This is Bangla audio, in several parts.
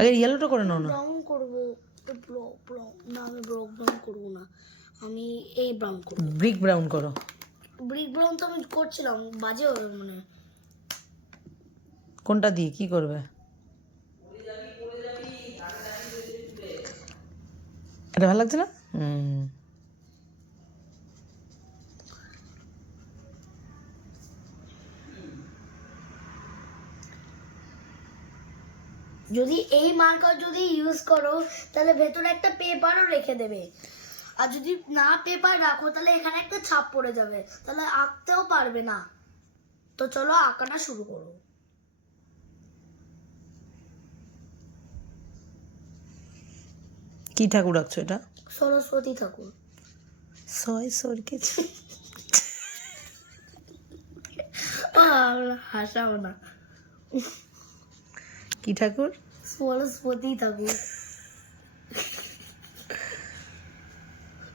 আগে ইয়েলোটা করে নাও না। ব্রাউন করবো না, আমি ব্রাউন করবো না, আমি এই ব্রাউন করবো। ব্রিক ব্রাউন করো। ব্রিক ব্রাউন তো আমি করছিলাম, বাজে হবে মানে। কোনটা দিয়ে কি করবে? এটা ভালো লাগছে না? যদি এই মার্কার যদি ইউজ করো তাহলে ভেতরে একটা পেপারও রেখে দেবে, আর যদি না পেপার রাখো তাহলে এখানে একটা ছাপ পড়ে যাবে, তাহলে আঁকতেও পারবে না। তো চলো আঁকাটা শুরু করো। কি ঠাকুর আঁকছো এটা? সরস্বতী ঠাকুর। কিছু হাসাও না। কি ঠাকুর? সরস্বতী ঠাকুর।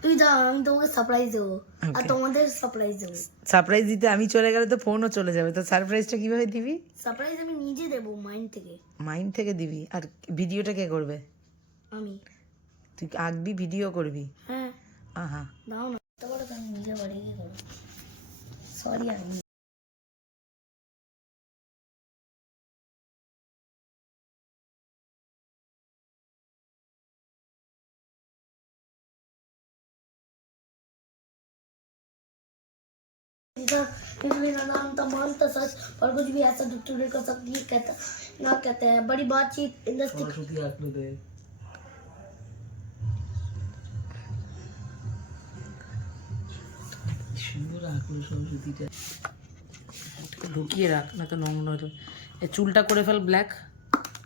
তুই যাও, আমি তোমাকে সারপ্রাইজ দেবো, আর তোমাদের সারপ্রাইজ দেবো। সারপ্রাইজ দিতে আমি চলে গেলে তো ফোনও চলে যাবে, তো সারপ্রাইজটা কিভাবে দিবি? সারপ্রাইজ আমি নিজে দেবো, মাইন্ড থেকে। মাইন্ড থেকে দিবি? আর ভিডিওটা কে করবে? আমি। তুই আঁকবি, ভিডিও করবি? হ্যাঁ। আহা, দাও না, তারপরে তো আমি নিজে বাড়ি গিয়ে করবো। সরি আমি। मानता सच पर कुछ भी ऐसा टूटे कर सकती है, कहता ना कहते हैं बड़ी बातचीत इंडस्ट्री। সুন্দর আঁকলো সরস্বতীটা। ঢুকিয়ে রাখ, না তো নোংরা হয়ে যাবে। এই চুলটা করে ফেল ব্ল্যাক।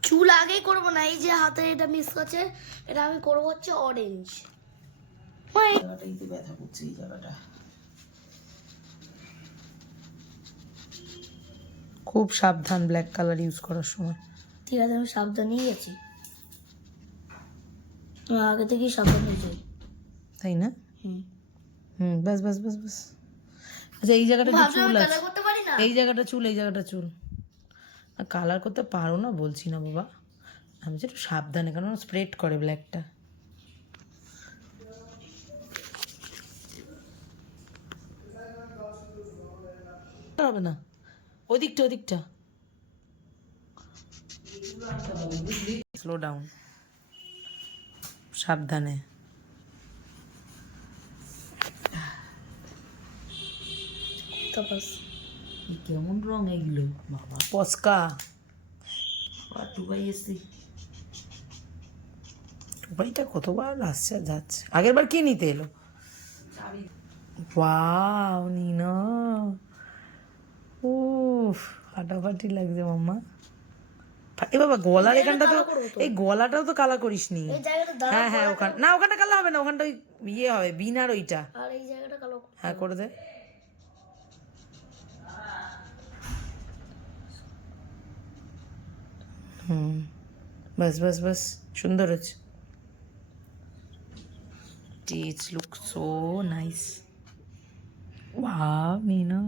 চুল আগেই করবো না, এই যে হাতে এটা মিস করছে, এটা আমি করবো হচ্ছে অরেঞ্জ। জায়গাটাই তো ব্যথা করছে, এই জায়গাটা খুব সাবধান ব্ল্যাক কালার ইউজ করার সময়। ঠিক আছে, আমি সাবধানেই আছি, আগে থেকেই সাবধান হয়েছি। তাই না? বাস বাস বাস বাস। আচ্ছা, এই জায়গাটা কি চুল আছে? এই জায়গাটা চুল, এই জায়গাটা চুল। কালার করতে পারো না বলছি না বাবা, আমি একটু সাবধানে, কারণ স্প্রেড করে ব্ল্যাকটা। হবে না, ওদিকটা ওদিকটা। স্লো ডাউন, সাবধানে। কেমন রং এগুলো বাবা, পস্কা। দুবাই এসছি, দুবাইটা কতবার আসছে যাচ্ছে। আগের বার কি নিতে এলো? ওয়াও নিনা, উফ ফাটাফাটি লাগছে মাম্মা। এ বাবা, গলার এখানটা তো, এই গলাটাও তো কালা করিস নি। হ্যাঁ হ্যাঁ, ওখানে না, ওখানটা কালা হবে না, ওখানটা ওই ইয়ে হবে বিনার ওইটা। হ্যাঁ করে দে। বাস বাস বাস, সুন্দর হচ্ছে। It looks so nice. Wow, Nina.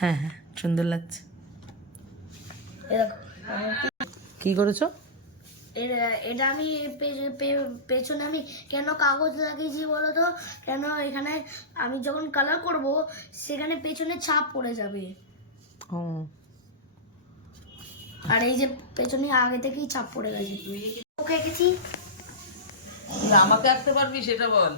হ্যাঁ হ্যাঁ, সুন্দর লাগছে। কি করেছো? এটা আমি পেছনে আমি কেন কাগজ লাগিয়েছি বলো তো? কেন এখানে আমি যখন কালার করব সেখানে পেছনে ছাপ পড়ে যাবে। ও, আর এই যে পেছনে আগে থেকেই ছাপ পড়ে গেছে। ওকে এঁকেছি। আমাকে আঁকতে পারবি সেটা বল।